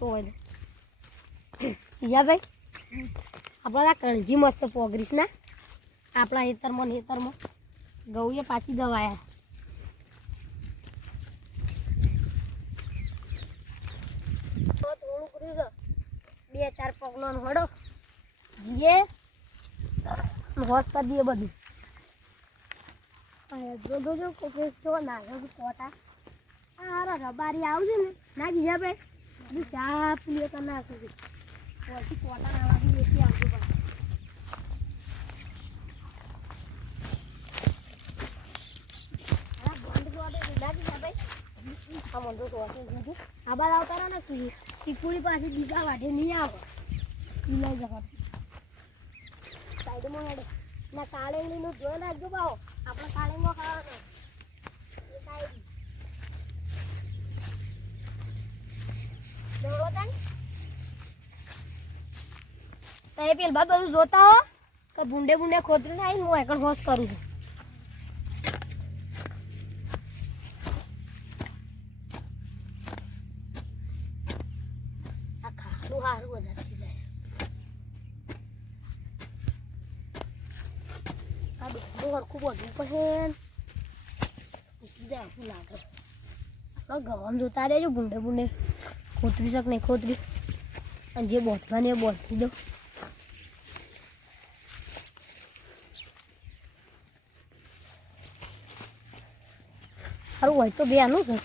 તો હોય યા ભાઈ આપણા કણજી મસ્ત પોગરીશ ના આપણા હેતરમાં ગૌએ પાછી દવાયા થોડું કર્યું છે 2-4 પગલો હડો જે હોશ કરી દઈએ બધું જો કોકે જો નાખો કોટા આ રબારી આવશે ને નાખી જા ભાઈ બધું ચા પીએ તો નાખું પછી કોટા નાખી એથી આવજો ભાઈ આબાદ આવતા ને ટીકુડી પાછી બીજા વાઢે નહીં આવે લઈ જવા સાઈડમાં હેડે ના કાળેંગલીનું ધ્યાન રાખજો બાવો આપણે કાળેંગો ખાવાનો એ સાઈડ દોડો તાન તો એ પેલ બધું જોતા હો કે ભૂંડે ખોતરી થાય ને હું એકડ હોશ કરું છું સારું વધારે થઈ જાય આ બધું હરખું બધું પડે ઉઠી જાય શું લાગે ગવામ જોતા રહેજો ભૂંડે ખોતરી શક નહીં ખોતરી અને જે બોધવા ને એ બોધવી દો સારું હોય તો બે આનું છે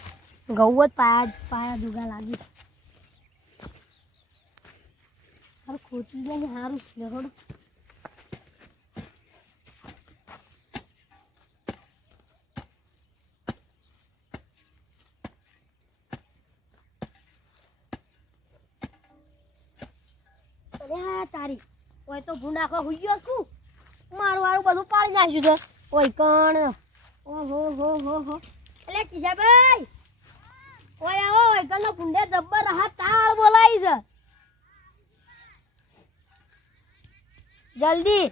ઘઉં જ પાયા જુગા લાગી હારું ખોટી જાય ને સારું લહડ અરે હા તારી ઓય તો ભૂંડાખો હુઈ ગયો છું મારું બધું પાડી નાખ્યું છે ઓય કણ ઓહો હો એટલે કિશાભાઈ ઓય આવો ઓય કણનો ભૂંડે જબ્બર હા તાળ બોલાઈ છે જલ્દી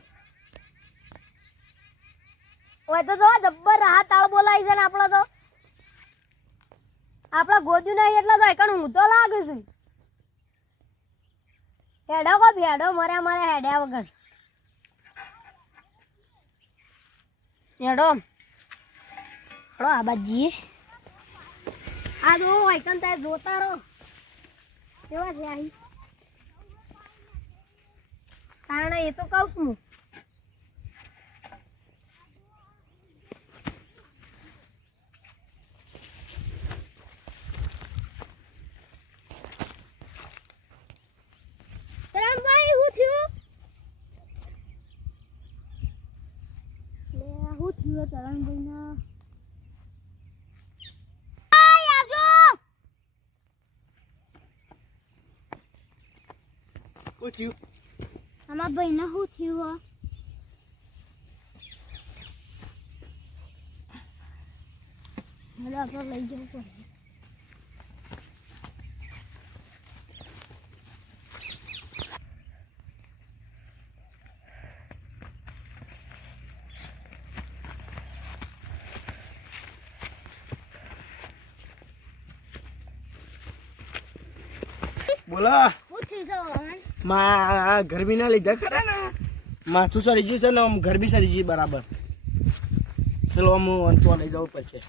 ઓય તો જો જબ્બર હા તાળ બોલાઈ છે ને આપણો તો આપણા ગોદ્યું નહીં એટલે તો એકણ હું તો લાગે છે હેડો કો ભેડો મરે હેડ્યા વગર હેડો હળો આ બાજી આ જો એકણ તાર જોતા રહો કેવા છે આહી કારણ એ તો કહું છું રામભાઈ હું થયું ચરણભાઈ ના પૂછ્યું આમાં ભાઈ ને શું થયું મને આપણે લઈ જવું પડે બોલો માં ગરમી ના લીધે ખરા ને માથું સરી ગયું છે ને આમ ગરમી સરી ગઈ બરાબર ચલો હું અંતો લઈ જવું પડશે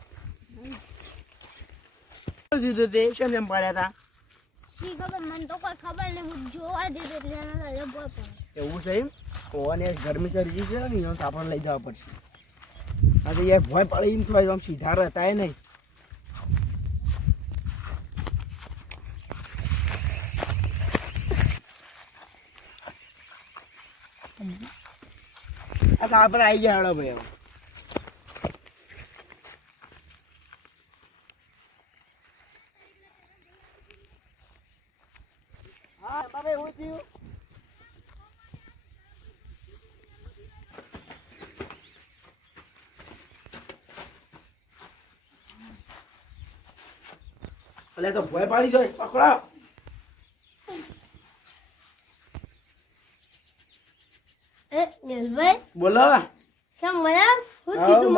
દીધું તે શેમ જેમ પાડ્યા શી ખબર મને તો કોઈ ખબર નહીં હું જોવા દીધું એટલે એને લઈ પડે એવું છે એમ ઓને ગરમી સરી ગઈ છે ને એનો આપણે લઈ જવા પડશે આ તો યાર ભોય પડે એમ થોડા આમ સીધા રહેતા નહીં આપણે આવી ગયા હેડો ભાઈ હા બાબે હું થયું અલે તો ભોય પાડી જાય પકડો નીલભાઈ બોલો સમ મજા હું થયું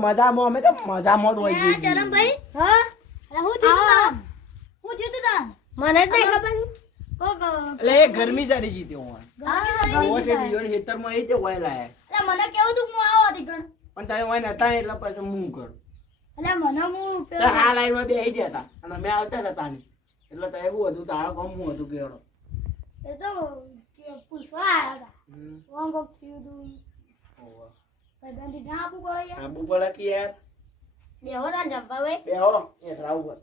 મજામાં અમે તો મજામાં જ હોય ચરણભાઈ હા અરે હું થયું તું મને જ નહીં ખબર કોક એટલે એ ગરમી સારી જીતી હું ઓવા છે ડિયોર ખેતરમાં એ તે ઓય લાયા એટલે મને કેવું તું હું આવો હતી ગણ પણ તમે ઓય નતા ને એટલે પછી હું કરું એટલે મને હું તો હા લાઈનમાં બેહી ગયા હતા અને મેં આવતા હતા તાની એટલે તો એવું હતું તારા કોમ હું હતું કેળો એ તો પૂછવા આવ્યા હતા વાંગો થયું તું ઓવા ભાઈ બંધી ના આપું પડે યાર આબુ પડે કે યાર બેહો તા જંપા વે બેહો એ રાવ પર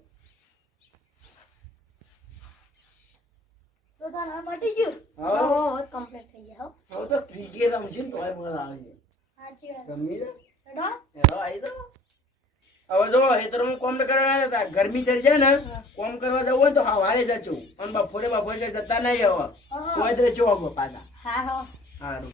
તો તને મટી ગયું હા. હો કમ્પ્લીટ થઈ ગયા હો હવે તો ક્રિકેટ રમશે ને તોય મજા આવે છે સાચી વાત રમી દે ચડો હેલો આઈ તો હવે જો ખેતરમાં કોમ ન કરવા આવ્યા હતા ગરમી ચડી જાય ને કોમ કરવા જવું હોય ને તો સવારે જજો અને બપોરે જતા નહીં હવે કોઈ જ રહેજો પાછા હા હા સારું